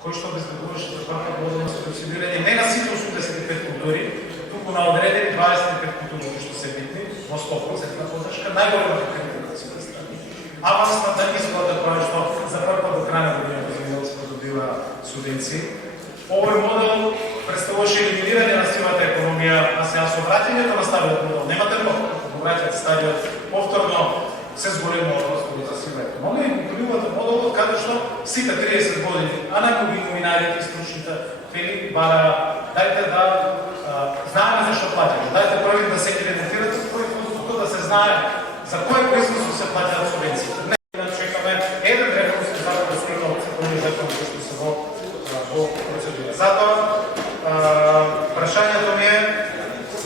кој што обезбедуваше за прва година субвенционирање не на сите 85 култури, туку на одредени 25 култури кои што се битни во 100% поддршка, најголема кандидатска страна. Авансна да изгледа тоа што за прв пат до крај на годината земјоделството добива субвенции. Овој модел представуваше елиминирање на сивата економија, а сега со враќањето на стариот модел немате рок, ако враќате стариот повторно се зголемува просторот за сива економија и добивате моделот каде што сите 30 години, а најмногу новинарите и стручните фели бара дајте да знаеме зашто плаќаме, дајте први да се идентифирате со производството, да се знае за кој производство се плаќаат субвенциите. Не чекаме еден реформски закон да стигне од секој закон кој што се во процедура. Затоа прашањето ми е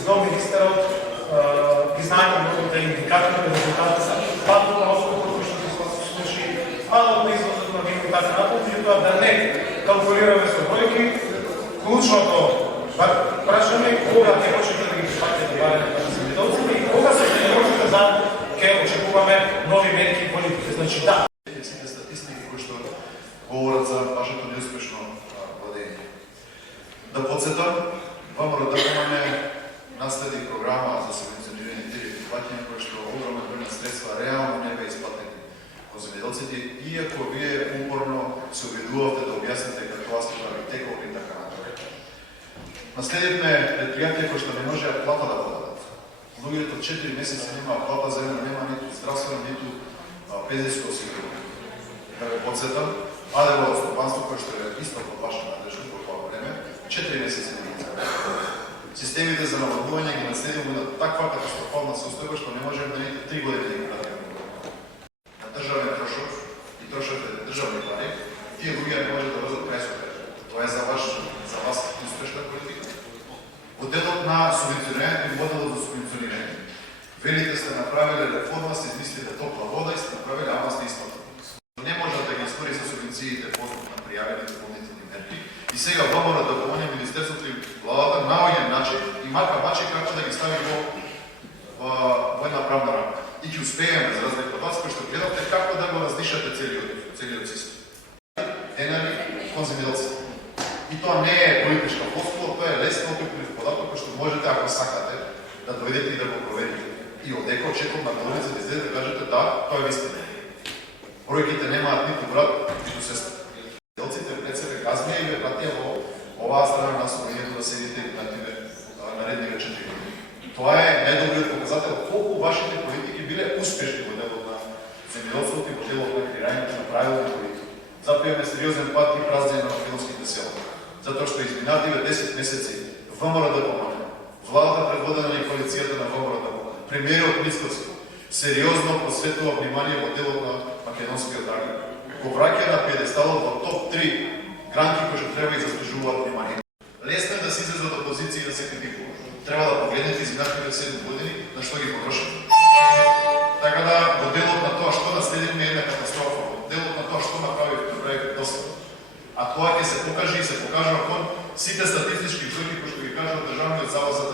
до министерот ги знаеме многуте индикатори, резултати, падот на откупот кој што се случи, падот на извозот на вино и така натаму, меѓутоа да не калкулираме со бројки. Клучното прашање кога ќе почнете да ги прифатите барањата на земјоделците и кога се тренировките за ќе очекуваме нови мерки и политики. Значи да. Сите статистики кои што говорат за вашето неуспешно владење. Да подсетам, ВМРО ДПМН наследи програма за субвенционирање директни плаќања кои што огромна број на средства реално не беа исплатени кон земјоделците, иако вие упорно се обидувавте да објасните како тоа се прави текови и така натаму. Наследивме предпријатија кои што не можеа плата да подадат. Луѓето 4 месеци немаа плата, заедно нема ниту здравствено, ниту пензијско осигурување. Да ве подсетам, АДВО стопанство кој што е исто под ваша надлежност во тоа време, 4 месеци не ги. Системите за наводнување ги наследуваме на таква катастрофална состојба што не можеме да нити 3 години да ги пратиме. На државен трошок и трошоците државни пари, тие луѓе не може да возат пресуде. Тоа е за вас успешна политика. Моделот на субвенционирање и моделот за субвенционирање. Велите сте направиле реформа, сте измислиле топла вода и сте направиле авансна исплата. Не може да ги искористи субвенциите на пријавени дополнителни мерки и сега ВМРО ДПМН, Министерството и владата наоѓа начин и марка бачи како да ги стави во една правна рамка. И ќе успееме, за разлика од вас, кои што гледате како да го раздишате целиот систем. Денари кон земјоделците. И тоа не е политичка флоскула, тоа е лесно опипнив податок кој што можете, ако сакате, да дојдете и да го проверите. И одека очекувам на головица да излезете да кажете да, тоа е вистина. Бројките немаат ниту брат, ниту сестра. Земјоделците пред себе газмија и ве пратија во оваа страна на Словенијата да седите и пратиме наредниве 4 години. Тоа е најдобриот показател колку вашите политики биле успешни во делот на земјоделството и во делот на креирањето на правилни политики. Запиеме сериозен пат и празнење на македонските села. Затоа што изминативе 10 месеци ВМРО ДПМН, владата предводена на коалицијата на ВМРО ДПМН, премиерот Мицкоски сериозно посветува внимание во делот на македонскиот народ. Го враќа на пиедесталот во топ 3 гранки кои што треба и заслужуваат внимание. Лесно е да се излезе од опозиција и да се критикува. Треба да погледнете изминативе 7 години на што ги потрошите. Така да, во делот на тоа што наследивме една катастрофа, во делот на тоа што направивме досега. А тоа ќе се покаже и се покажува кон сите статистички бројки кои што ги кажува Државниот завод за